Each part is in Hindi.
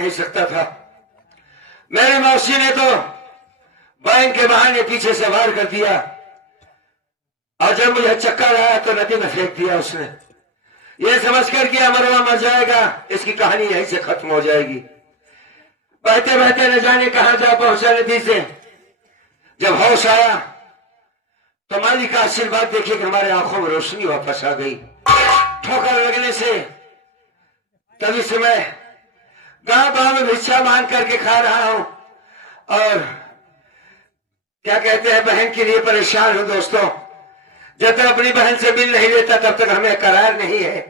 नहीं सकता था। मेरी मौसी ने तो बैंक के बहाने पीछे से वार कर दिया और जब मुझे चक्कर आया तो नदी में फेंक दिया उसने, ये समझकर कि अमरवा मर जाएगा, इसकी कहानी यहीं से खत्म हो जाएगी। बहते बहते न जाने कहां जा पहुंचा नदी से। जब होश आया तो मालिक का आशीर्वाद देखिए कि हमारे आंखों में रोशनी वापस आ गई। ठोकर लगने से तभी से मैं गांव गांव में भिक्षा मांग करके खा रहा हूं और क्या कहते हैं, बहन के लिए परेशान हूं। दोस्तों, जब तक अपनी बहन से बिल नहीं लेता तब तक हमें करार नहीं है।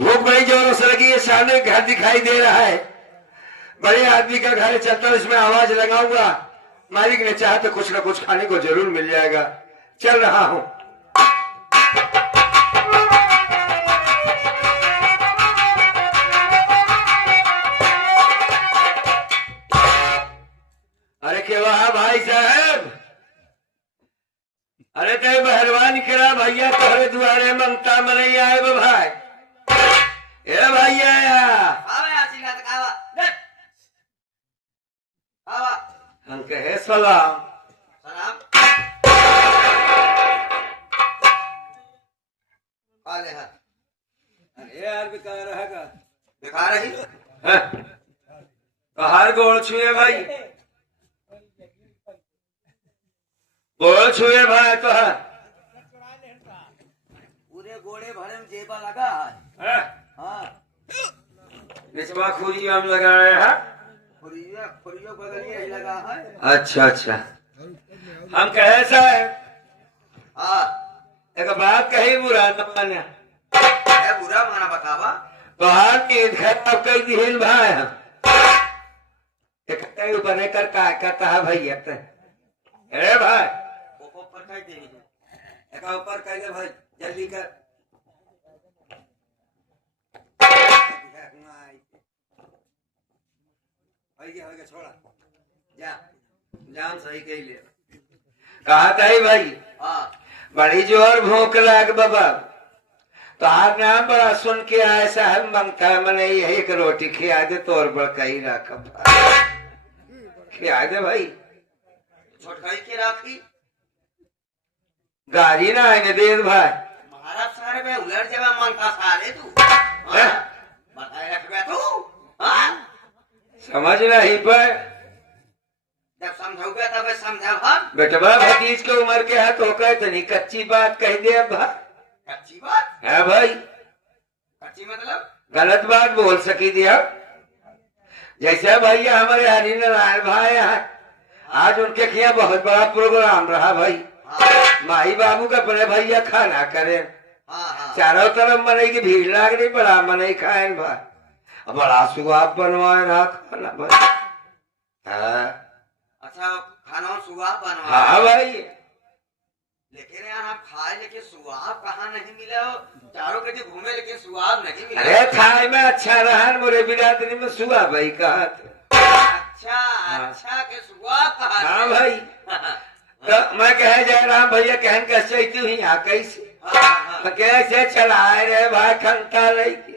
भूख बड़ी जोरों से लगी है, सामने घर दिखाई दे रहा है, बड़े आदमी का घर चलता, इसमें आवाज लगाऊंगा, मालिक ने चाहा तो कुछ न कुछ खाने को जरूर मिल जाएगा। चल रहा हूं। अरे के वाह भाई साहब, अरे कई मेहरबानी करा भैया, तोहरे दुआरे मंगता मनई आए भाई। ए भैया हम कहे सलाम। अरे यार बेकार रहेगा, दिखा रही बाहर गोड़ छुए भाई, गोड़ छुए भाई तो है। पूरे गोड़े भरे में जेबा लगा है। हाँ, निचवा खूरी हम लगाए हैं। खुरियो बगलिए लगा है। अच्छा अच्छा, हम कहे साहब हाँ, एक बात कही बुरा न माने। बुरा माना बतावा। बाहर की खराब कई दिल भाई हम एक ऊपर कर का कहता है भैया। अरे भाई ऊपर कह दे, एक ऊपर कह दे भाई, जल्दी कर। छोड़ा जा, जान सही कही ले। कहा था भाई हाँ, बड़ी जोर भूख लाग बाबा, तो आप नाम बड़ा सुन के आए साहब, मंगता मैंने एक रोटी खिया दे तो और बड़का ही रखा खिया दे भाई। छोटकाई के राखी गाड़ी ना आने दे भाई। महाराज सारे में उलट जावा मांगता सारे तू बताए रखबे तू। हाँ, समझ नहीं पर जब समझोगे तब समझा हम। बेटवा भतीज के उम्र के है तो कह तनी कच्ची बात कह दे अब भाई। कच्ची बात है भाई, कच्ची मतलब गलत बात बोल सकी दिया। जैसे भैया हमारे हरि नारायण भाई है, आज उनके खिया बहुत बड़ा प्रोग्राम रहा भाई। माई बाबू का अपने भैया खाना करे, चारों तरफ मनई की भीड़ लाग रही, बड़ा मनई खाए भाई, बड़ा सुआब बनवाए रहा खाना भाई। हाँ अच्छा, खाना सुआब बनवा। हाँ भाई, लेकिन यार आप खाए लेकिन सुआब कहाँ नहीं मिला हो, चारों कटी घूमे लेकिन सुआब नहीं मिला। अरे खाए में अच्छा रहा, मोरे बिरादरी में सुआब भाई कहा। अच्छा अच्छा के सुआब कहा। हाँ भाई, तो मैं कहे जा रहा भैया, कहन कैसे तू ही यहाँ कैसे तो कैसे चलाए रे भाई, खनता रही के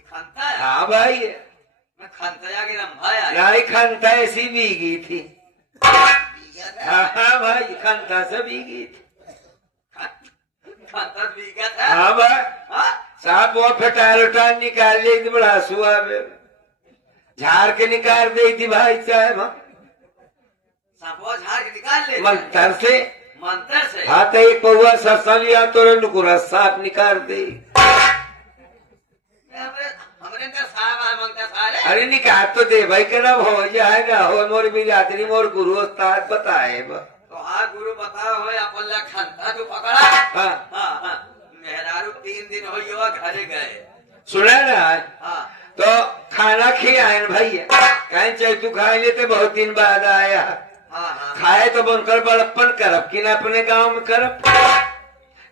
खनता है। हाँ भाई, मैं खनता के रंभाया नहीं खनता ऐसी भीगी थी। हाँ भाई, खनता से भीगी थी। खनता भीगा था। हाँ भाई, साहब वो फटार उठार निकाल ली थी, बड़ा सुआब झाड़ के निकाल दी थी भाई साहब। सांपों झाड़ के निकाल ले मंत्र से। मंत्र से? हाँ, तो एक पौवा सरसा लिया तो नुकुरा साफ निकाल दी। हमरे अंदर साहब है मंगता सारे। अरे निकाल तो दे भाई, कहना हो जाए ना हो, मोर बिरादरी मोर गुरु उस्ताद बताए। तो हाँ गुरु बताओ हो, अपन ला खनता तू पकड़ा। हाँ, मेहरारू 3 दिन हो युवा घरे गए। सुना ना? हाँ, तो खाना खियाए भैया, कहीं चाहे तू खाए लेते, बहुत दिन बाद आया। हाँ, खाए तो बनकर बड़प्पन करब कि ना अपने गांव में करब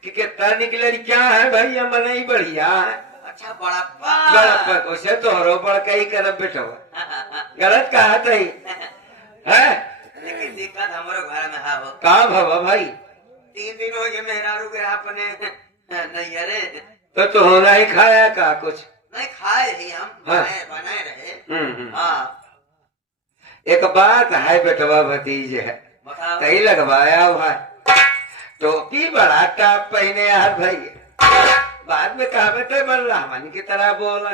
कि कितना निकले क्या है भैया, मन ही बढ़िया है। अच्छा, बड़प्पा उसे तोहरो बड़का ही करब बेटो, गलत कहा है। लेकिन दिक्कत हमारे घर में है। कहा भवा भाई? 3 दिन हो गए मेहरारू के अपने नैहरे तो होना ही खाया का कुछ नहीं खाए ही हम, हाँ। बनाए रहे। हाँ एक बात है बेटवा भतीज है, बताओ। कहीं लगवाया हुआ है। टोपी बड़ा टाप पहने यार भाई, बाद में कहा तो बल्लामन की तरह बोला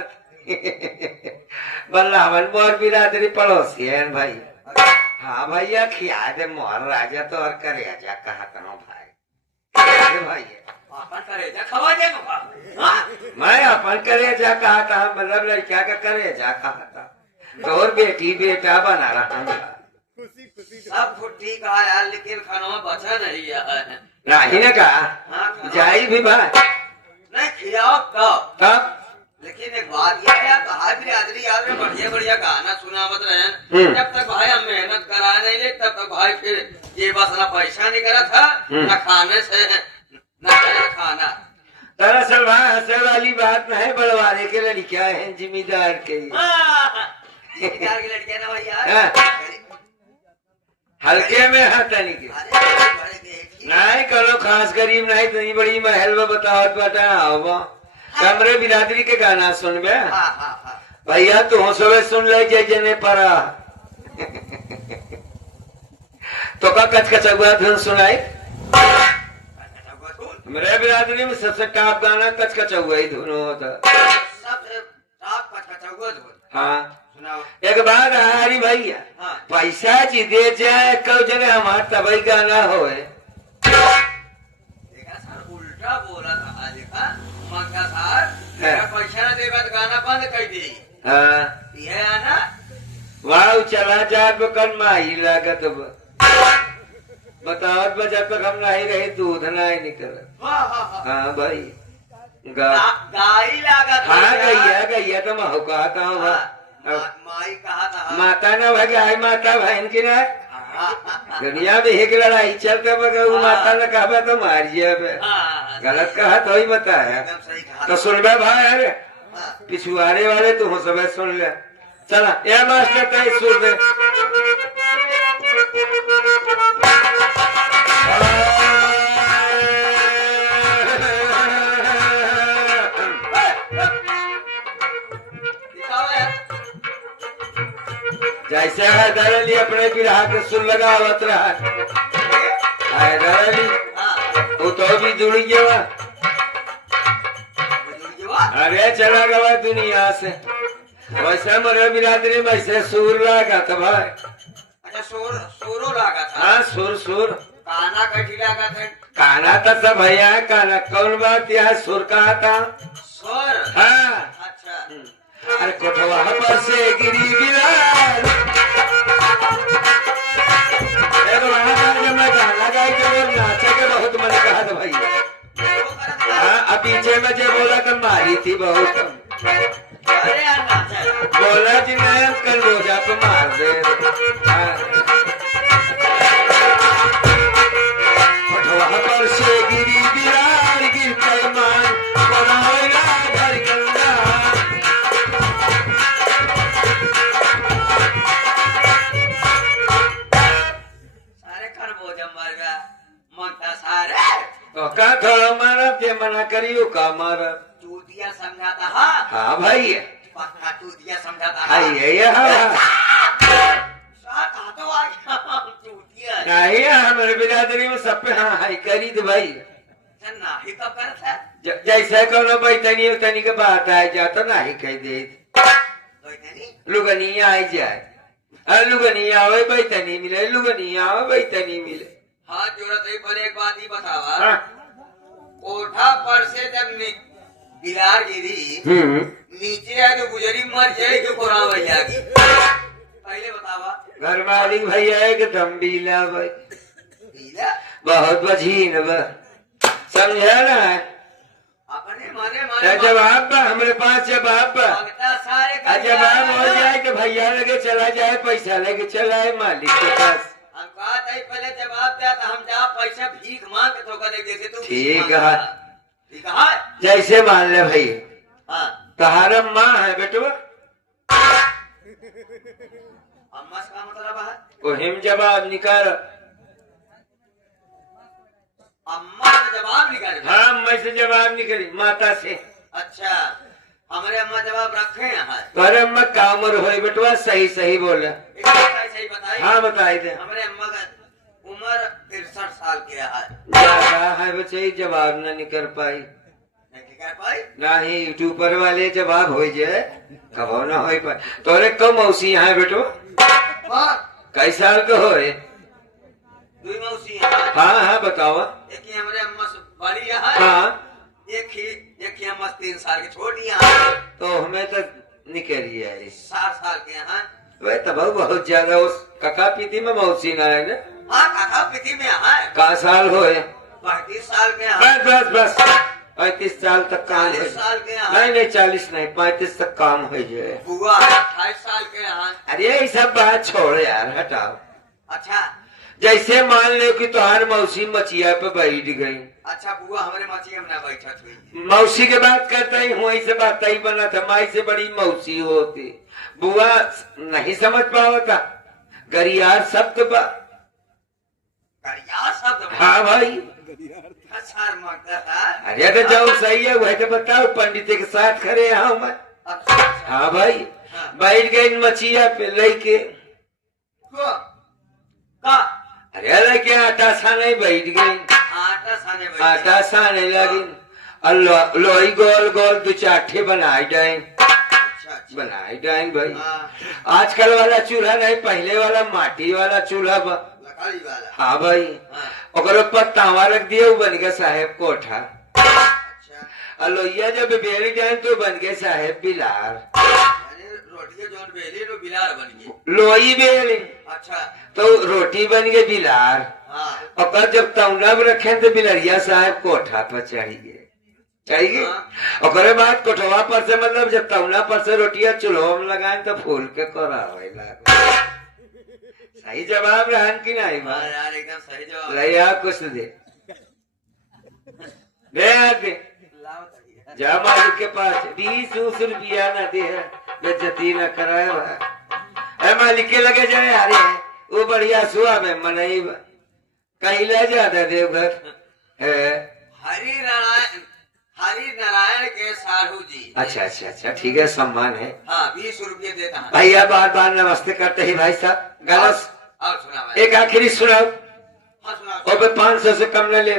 बल्लामन मोर बिरादरी पड़ोसी है भाई। हाँ भैया खिया दे मोहर राजा तो और करेजा कहता हूँ भाई। भाई अपन करेजा खवा दे मैं अपन करेजा कहता हूँ, मतलब लड़का का करेजा कहता, तो और बेटी बेटा बना रहा हूँ। सब फुट्टी का यार, लेकिन खाना बचा नहीं यार। नहीं न कहा हाँ, जाई भी बात नहीं खिलाओ कब। तब लेकिन एक बात यह है, कहा बिरादरी यार में बढ़िया बढ़िया गाना सुना मत रहे। जब तक भाई हम मेहनत करा नहीं ले, तब तक भाई फिर ये बस ना पैसा नहीं करा था, न खाने से न खाना। दरअसल वहाँ हंसे वाली बात नहीं, बड़वारे के लड़कियां हैं जिम्मेदार के। जिम्मेदार की लड़कियां ना भैया, हल्के में हटनी के नहीं करो, खास गरीब नहीं, इतनी बड़ी महल में बताओ बता कमरे बिरादरी के गाना सुन बे भैया, तू सुबह सुन ले जने परा तो का कच कचुआ धुन सुनाई। मेरे बिरादरी में सबसे टॉप गाना कच कचुआ ही धुन होता। हाँ एक बात हमारी भैया, पैसा जी दे जाए कल जने हमारा तबई गाना होए। उल्टा बोला था, देखा मंगा साहब पैसा न देगा तो गाना बंद कर दी। हाँ ये है ना, वाह चला जात कल माही लागत बताओ, जब तक हम नहीं रहे दूध नहीं निकल। हाँ भाई गाई लागत। हाँ गैया तो मैं कहता हूँ माई कहा था माता न भाई माता बहन की ना दुनिया में एक लड़ाई चलते बगैर माता ने कहा तो मारिए गलत कहा तो ही बताया। तो सुन बे भाई, अरे पिछुआरे वाले तू हो सब सुन ले। चला ये मास्टर तय सुन दे। जैसे हैदर अली अपने बिरहा के सुन लगावत रहा, हैदर अली वो तो भी जुड़ गया। अरे चला गया दुनिया से, वैसे मरे बिरादरी में ऐसे सुर लागा था भाई। अच्छा सुरो लागा था। हाँ सुर काना कठी लागा था। काना तो सब भैया, काना कौन बात यह सुर कहा था सुर। हाँ अच्छा अरे कोठवा पर से गिरी बिलाल, मैं गाना गाई तो नाचे के बहुत मन कहा था भाई। हाँ पीछे में जो बोला तो मारी थी बहुत, बोला जी मैं कल रोजा पे मार दे। कोठवा पर से गिरी बिलाल, गिर पैमान घर गंगा। तो का थोड़ा मारा थे, मना करियो का मारा चूतिया समझाता। हाँ भाई पक्का चूतिया समझाता। हाँ ये हाँ तो आ गया चूतिया। नहीं हमारे बिरादरी में सब पे हाँ हाई करी थी भाई। नहीं तो करता जैसे कोनो बैठनी उतनी के बात आ जाता नहीं कह दे लुगनी आई जाए, लुगनी आवे बैठनी मिले, लुगनी आवे बैठनी मिले। हाँ जरूरत है, पर एक बात ही बतावा। हाँ। कोठा पर से जब बिलार गिरी नीचे आए तो गुजरी मर जाए जो कोरा भैया की, पहले बतावा। घर मालिक भैया एकदम बीला भाई, बीला बहुत बझीन बा, समझा ना। अपने माने जवाब बा हमारे पास, जवाब बा जवाब हो जाए तो भैया लगे चला जाए, पैसा लेके चला है मालिक के पास। हम कहा था पहले जवाब दिया तो हम जा पैसा भीख मांग के ठोका दे, जैसे तू ठीक है जैसे मान ले भाई। तहारा माँ है बेटवा, अम्मा से का मतलब है? वो हिम जवाब निकाल। अम्मा से जवाब निकाल। हाँ मैं से जवाब निकली, माता से। अच्छा हमारे अम्मा जवाब रखे हैं। तोरे अम्मा का उम्र हो बेटवा? सही सही बोला। सही बताई। हाँ बताई दे। हमारे अम्मा का उम्र 63 साल की है। ज्यादा है बच्चे, जवाब न निकल पाई। नहीं कर पाई? नहीं यूट्यूब पर वाले जवाब हो जाए कबो ना हो पाए। तोरे कम मौसी है बेटो? कई साल के हो? दुई मौसी है। हाँ हाँ बताओ। एक ही हमारे अम्मा से बड़ी है। हाँ एक ही अम्मा 3 साल की छोटी है। तो हमें तो निकली है 7 साल के हैं। वह तो बहुत ज्यादा उस कका पीती में मौसी ना है ना। हाँ काका पिथी में है। का साल हो? 35 साल के हैं। बस बस बस 35 साल तक काम 40 साल के हैं। नहीं नहीं 40 नहीं 35 तक काम हो जाए। बुआ 28 साल के हैं। अरे ये सब बात छोड़ यार, हटाओ। अच्छा जैसे मान लो कि तुम्हारी मौसी मचिया पे बैठ गई। अच्छा बुआ हमारे मछली में ना बैठत हुई। मौसी के बात करते ही हुआ से बात ही बना था। माई से बड़ी मौसी होती। बुआ नहीं समझ पावता गरियार शब्द बा। गरियार शब्द? हाँ भाई। अच्छा मरता था। अरे तो जाओ सही है वह तो बताओ। पंडित के साथ खड़े यहाँ मैं। अच्छा हाँ भाई। बैठ गई मचिया पे लेके। का अरे लेके आटा साने बैठ गई। आटा साने बैठे। आटा साने लगी और लोई गोल गोल दो चाठे बनाई डाई। अच्छा बनाई डाई भाई। हाँ, आजकल वाला चूल्हा नहीं, पहले वाला माटी वाला चूल्हा बा। लकड़ी वाला। हाँ भाई। हाँ, ओकर ऊपर तावा रख दिया, वो बन गया साहेब कोठा। अच्छा और लोहिया जब बेल जाए तो बन गए साहेब बिलार। यानी रोटी के जोन बेली रो बिलार बन गई। लोही बेल अच्छा तो रोटी बन गई बिलार। हाँ और जब तौना में रखे तो बिलरिया साहब कोठा पर चढ़ी गए। चढ़ी गई। ओकरे बाद कोठवा पर से मतलब जब तौना पर से रोटिया चूल्हा में लगाए तो फूल के करावे लगे। सही जवाब रहन की नहीं हाँ यार एकदम सही जवाब। लैया कुछ दे दे लाओ तभी। जा मालिक के पास 20 रुपया न दे बेइज्जती न कराए भाई। मालिक के लगे जाए अरे वो बढ़िया सुहा में मनई कहीं ले जाता देवघर है। हरि नारायण के साधु जी। अच्छा अच्छा अच्छा ठीक है, सम्मान है। हाँ 20 रुपये देता है। भैया बार बार नमस्ते करते ही भाई साहब। गाना और सुना भाई। एक आखिरी सुनाओ। हाँ सुना। और 500 से कम न ले।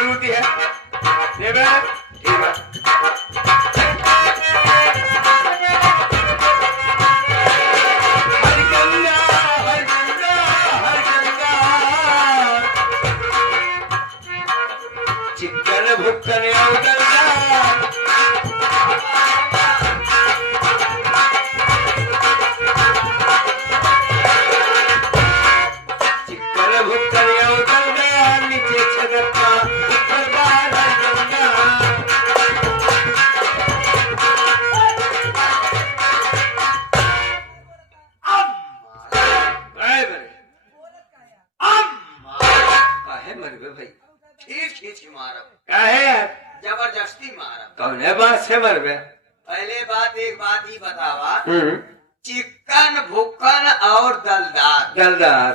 रोटी है चिकन भुक्कन चिकन भुक्कन नीचे छदका खींच मारब। काहे यार? जबरदस्ती मारब। कौने बात से मरबे? पहले बात एक बात ही बतावा। हम्म। चिकन भुक्कन और दलदार। दलदार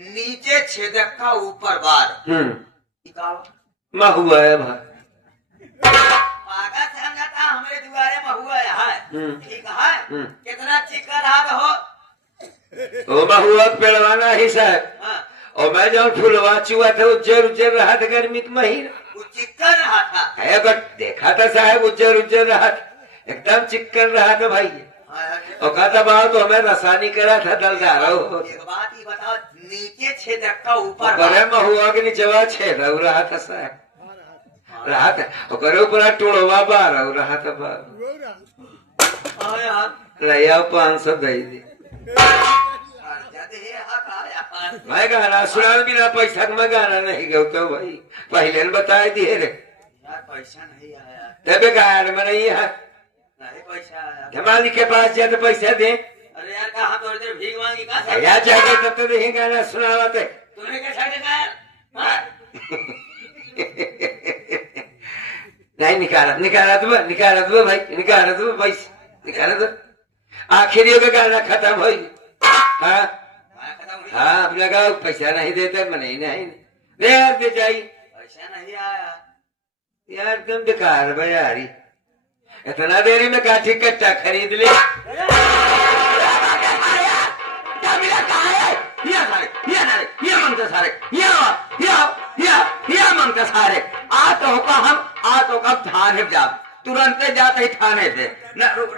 नीचे छेदक का ऊपर बार। महुआ है भाई। पागा समझता हमारे दुआरे महुआ है। ठीक है। कितना चिकन आग हो। वो महुआ पेड़वाना ही साहब। हाँ, और मैं जब फुलवा चुआ था उज्जर उज्जर रहा था गर्मी का महीना। वो चिकन रहा था। है अगर देखा था साहब उज्जर उज्जर रहा था, एकदम चिकन रहा था भाई। और कहता बात तो हमें रसानी करा था दलदार। एक बात ही बताओ, नीचे छेदक का ऊपर बड़े महुआ के नीचे छेद रहा था साहब। रहा था और ऊपर टोड़वा बार रहा था लैया 500 दे दी। मैं गाना सुना बिना पैसा का मैं गाना नहीं गौता भाई। पहले ने बताए दिए रे यार पैसा नहीं आया। तबे गाना में नहीं है। नहीं पैसा आया। मालिक के पास जाते पैसा दे। अरे यार कहाँ तो इधर भीख मांगी कहाँ से? यार जाके तब तो नहीं गाना सुनावाते। तूने कैसा देखा यार? नहीं निकाला दो भाई, निकाला दो पैसा, निकाला दो। आखिरी का गाना खत्म हो। हाँ हाँ अपने का पैसा नहीं देते मैं नहीं ले यार दे जाई पैसा नहीं आया। यार तुम बेकार भाई यारी इतना देरी में काठी कट्टा खरीद ले आ तो कब थाने जा तुरंत जाते थाने से न रुक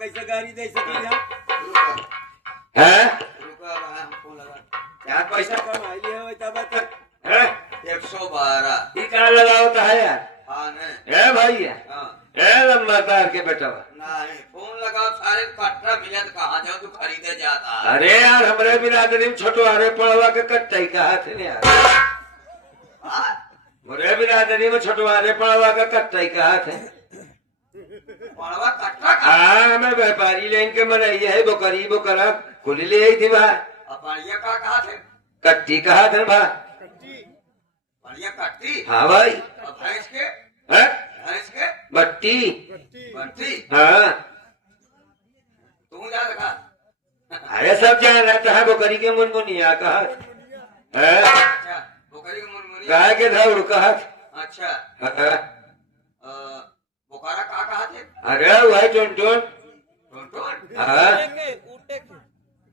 कैसे गाड़ी दे सके है फोन लगा यार पैसा कमाई है तब तक है 112। ये कहाँ लगा होता है यार हाँ नहीं है भाई है हाँ लंबा तार के बेटा नहीं फोन लगाओ सारे कट्टा मिले तो कहाँ जाओ तू खरीदे जाता है। अरे यार हमारे बिरादरी में छोटो हारे पड़वा के कट्टा ही कहा थे यार हाँ? मेरे बिरादरी में छोटो हारे पड़वा का कट्टा ही कहा थे पड़वा कट्टा का हाँ हमें व्यापारी लेन के मन है बोकरी बोकरा खुली ले आई थी भा बढ़िया का कहा थे कट्टी कहा था भा बढ़िया कट्टी हाँ भाई और भैंस के है भैंस के बट्टी बट्टी हाँ तू जा लगा अरे सब जान रहता है बोकरी के मुनमुनिया कहा है अच्छा बोकरी के मुरमुरी गाय के धौड़ कहा अच्छा हाँ। बोकारा का कहा थे अरे वही टोन टोन टोन हाँ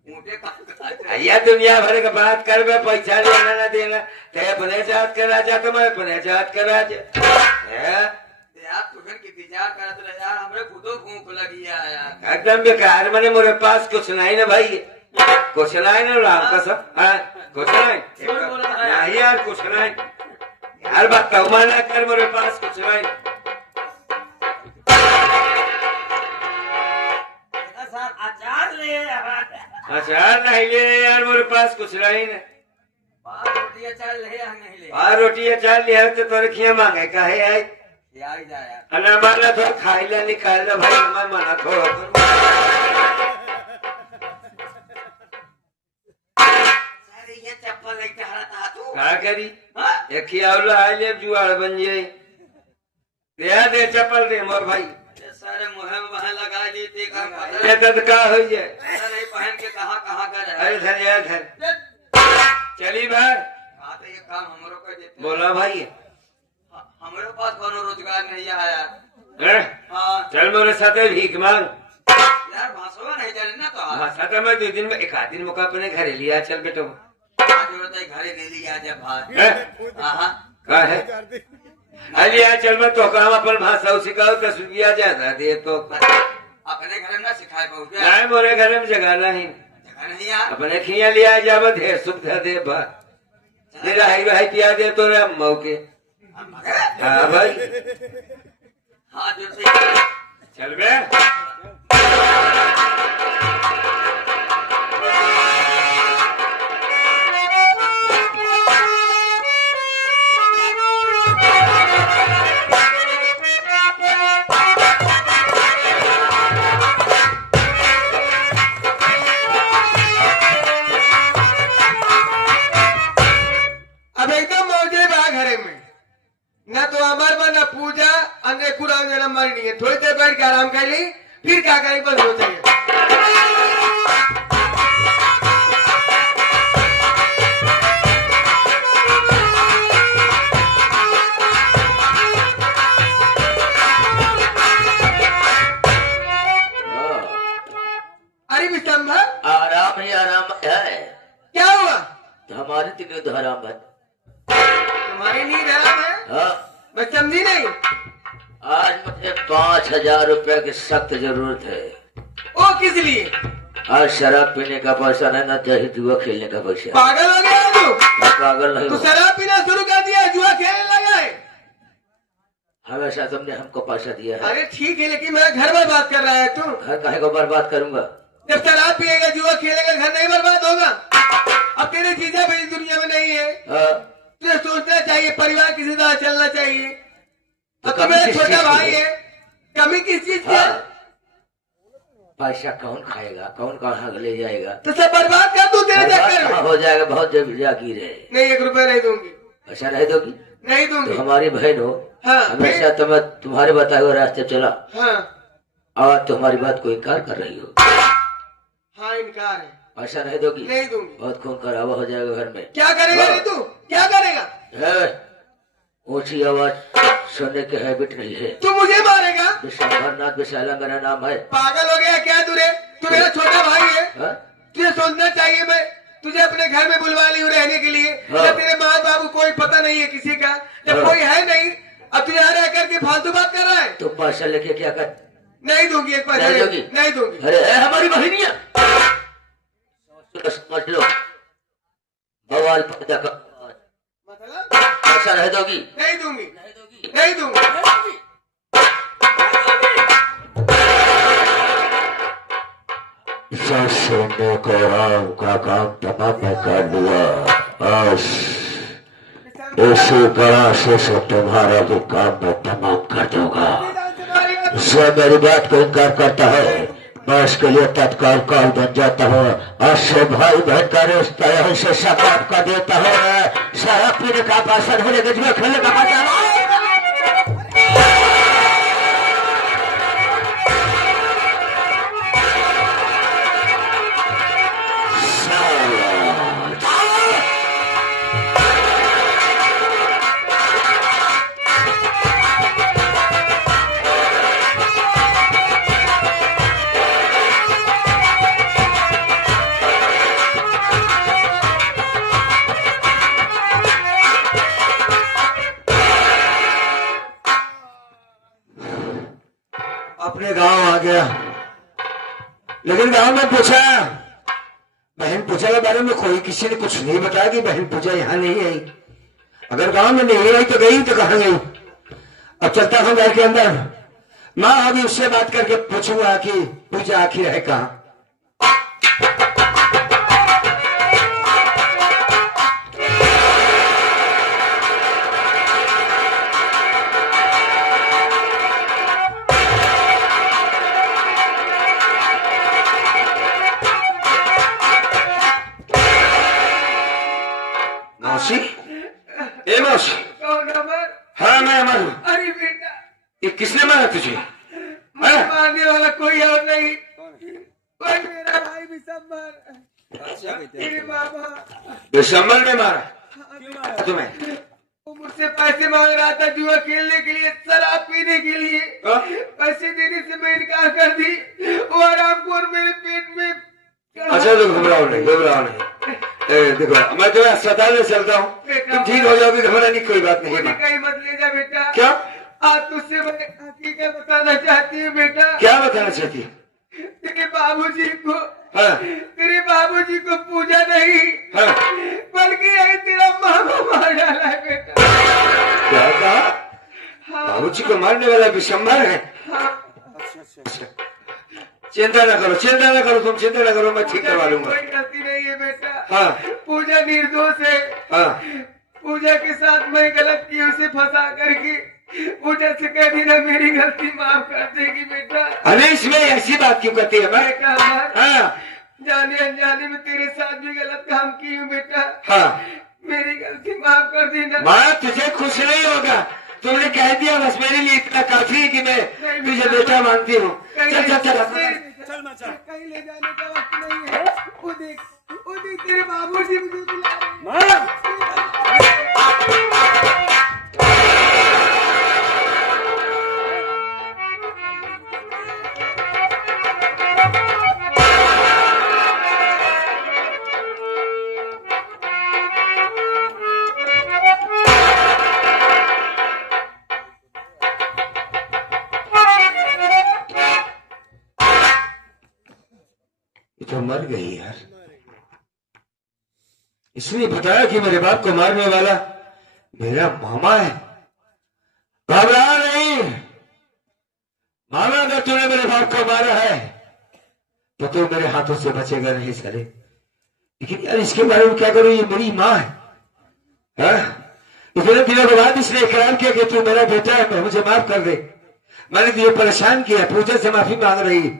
ऊँटे का कहा थे भैया दुनिया भर का बात कर बे पैसा लेना ना देना ते अपने जात करा जा तो मैं अपने जात करा जा यार तुझे की विचार करत रहे यार हमरे खुदो भूख लगी है यार एकदम बेकार मैंने मेरे पास कुछ नहीं ना भाई कुछ नहीं ना राम कसम हाँ कुछ नहीं नहीं यार कुछ नहीं यार बात कमाना कर मेरे पास कुछ नहीं अचार ले अचार नहीं ले यार मेरे पास कुछ नहीं ना रोटी अचार ले या नहीं ले और रोटी अचार लिया तो तोरे खिया मांगे काहे आई यार जा यार अना माना तो खाई ला निकाल ला भाई मैं मना थोड़ा अरे ये चप्पल लेके आ रहा था तू क्या करी हाँ? एक खियावला आ ले जुआड़ बन जाए दे चप्पल दे मोर भाई ये सारे मुहे में वहां लगा ली थी काम पता ये तद का हो जाए नहीं पहन के कहाँ कहाँ कर रहा अरे धन यार धन चली बाहर कहा तो ये काम हमरो कर देते बोला भाई हमारे पास कोनो रोजगार नहीं है यार हैं? हाँ चल मेरे साथ भीख मांग यार भाषा नहीं जाने ना तो आज भाषा तो मैं 2 दिन में 1 आध दिन मौका अपने घरे लिया चल बेटो जरूरत है घरे ले लिया जब भाई हैं? हाँ का है अरे यार चल मैं तो काम अपन भाषा सिखाओ 10 रुपया ज्यादा दे तो अपने घर में ना सिखाए पाऊ क्या नहीं मोरे घर में जगह नहीं जगह नहीं यार अपने खिया लिया जाब ढेर सुविधा दे बा रहाई रहाई पिया दे तो रे मौके हाँ भाई हाँ जो सही चल बे अब एकदम मौजे बा घरे में न तो अमर बा न पूजा अन्य कुरान जन्म मरी नहीं है थोड़ी देर बैठ के आराम कर ली फिर क्या करें बंद हो जाएगा अरे विशंभा आराम ही आराम है क्या हुआ हमारे तीनों तो हराम है। तुम्हारी नींद आराम है हाँ, मैं समझी नहीं आज मुझे 5,000 रुपए की सख्त जरूरत है। ओ किस लिए आज शराब पीने का पैसा नहीं ना दही जुआ खेलने का पैसा। पागल हो गया तू मैं पागल नहीं तू हूँ। शराब पीना शुरू कर दिया जुआ खेलने लगा है हमेशा तुमने हमको पैसा दिया है। अरे ठीक है लेकिन मेरा घर बर्बाद कर रहा है तू घर काहे को बर्बाद करूंगा। जब शराब पिएगा जुआ खेलेगा घर नहीं बर्बाद होगा अब तेरे जीजा भाई दुनिया में नहीं है हाँ, तुझे सोचना चाहिए परिवार किसी तरह चलना चाहिए तो अब तो कमी मेरा किस छोटा चीज़ की भाई है? है कमी किस चीज की है हाँ। पैसा कौन खाएगा कौन कहाँ ले जाएगा। तो सब बर्बाद कर दूं तेरे बर्बाद चक्कर कहाँ में हो जाएगा। बहुत जागीर है। नहीं 1 रुपया नहीं दूंगी पैसा नहीं दोगी नहीं तो दूंगी हमारी बहन हो हाँ हमेशा तो मैं तुम्हारे बताए हुए रास्ते चला, हाँ और तुम्हारी बात को इनकार कर रही हो। हाँ इनकार है। पैसा नहीं दोगी? नहीं दूंगी। बहुत खून खराबा हो जाएगा घर में। क्या करेगा हाँ। रे तू, क्या करेगा? है, ऊंची आवाज सुनने की हैबिट नहीं है। तू मुझे मारेगा? विशंभरनाथ विशाला मेरा नाम है। पागल हो गया क्या तू रे? तू मेरा छोटा भाई है। हाँ? तुझे सोचना चाहिए, मैं तुझे अपने घर में बुलवा ली हूँ रहने के लिए। हाँ। जब तेरे माँ बाबू कोई पता नहीं है किसी का, जब हाँ। कोई है नहीं, अब तू यहाँ रह करके फालतू बात कर रहा है। तो पैसा लेके क्या कर? नहीं दूंगी, एक पैसा नहीं दोगी? नहीं दूंगी। अरे है हमारी बहनिया, समझ लो बवाल पैदा कर। मतलब पैसा नहीं दोगी? नहीं दूंगी, नहीं दूंगी। सोने को राम का काम तमाम मैं कर लिया। बस इसी गलासे से तुम्हारा भी काम मैं तमाम कर दूंगा। जो मेरी बात को इनकार करता है मैं उसके लिए तत्काल काल बन जाता हूँ, और से भाई बहन का रिश्ता यहीं से समाप्त कर देता हूँ। शराब पीने का पासन होने के जुए खेलने का मजा अपने गांव आ गया, लेकिन गांव में पूछा, बहन पूजा के बारे में कोई किसी ने कुछ नहीं बताया कि बहन पूजा यहाँ नहीं आई। अगर गांव में नहीं आई तो गई तो कहाँ गई? अब चलता हूँ घर के अंदर, माँ अभी उससे बात करके पूछूंगा कि पूजा आखिर है कहाँ। मौसी, ए मौसी। कौन अमर? हाँ मैं अमर हूँ। अरे बेटा, ये किसने मारा तुझे? मुझे मारने वाला कोई और नहीं, कोई मेरा भाई विशंबर। तेरे बाबा दिसंबर में मारा तुम्हें? वो मुझसे पैसे मांग रहा था जुआ खेलने के लिए, शराब पीने के लिए। हाँ? पैसे देने से मैं इनकार कर दी। वो आरामखोर मेरे पेट में। अच्छा तो घबराओ नहीं, घबराओ नहीं। देखो मैं जो अस्पताल में चलता हूँ, तुम ठीक हो जाओगे, घबराने की कोई बात नहीं मुझे है। कहीं मत ले जा बेटा। क्या आज तुझसे मैं हकीकत बताना चाहती हूँ बेटा। क्या बताना चाहती है? तेरे बाबूजी को, हाँ तेरे बाबूजी को पूजा नहीं, हाँ बल्कि यही तेरा माँ को मार डाला है बेटा। क्या कहा? हाँ, बाबूजी को मारने वाला विशंबर है? हाँ। चिंता न करो, चिंता न करो, तुम चिंता न करो, मैं ठीक करवा लूंगा। कोई गलती नहीं है बेटा। हाँ पूजा निर्दोष है। हाँ पूजा के साथ मैं गलत की, उसे फंसा करके पूजा से कह देना मेरी गलती माफ कर देगी बेटा। अरे इसमें ऐसी बात क्यों करती है मैं? बेटा हमार, हाँ जाने अनजाने में तेरे साथ भी गलत काम की हूँ बेटा। हाँ मेरी गलती माफ कर देना। माँ तुझे खुश नहीं होगा, तुमने कह दिया बस, मेरे लिए इतना काफी है कि मैं तुझे बेटा मानती हूँ। चल चल चल कहीं ले जाने का वक्त नहीं है। वो देख तेरे बाबूजी मुझे बुला रहे हैं। ये तो मर गई यार। इसने बताया कि मेरे बाप को मारने वाला मेरा मामा है। घबरा नहीं मामा, अगर तूने मेरे बाप को मारा है तो तू मेरे हाथों से बचेगा नहीं साले। लेकिन यार इसके बारे में क्या करूं, ये मेरी माँ है। इतने दिनों के बाद इसने इकरार किया कि तू मेरा बेटा है, मुझे माफ कर दे। मैंने तुझे परेशान किया, पूजा से माफी मांग रही।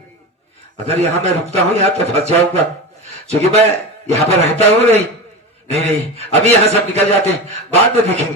अगर यहाँ मैं रुकता हूँ यहाँ तो फंस जाऊंगा, क्योंकि मैं यहाँ पर रहता हूँ नहीं। नहीं नहीं, अभी यहाँ सब निकल जाते हैं, बाद में देखेंगे।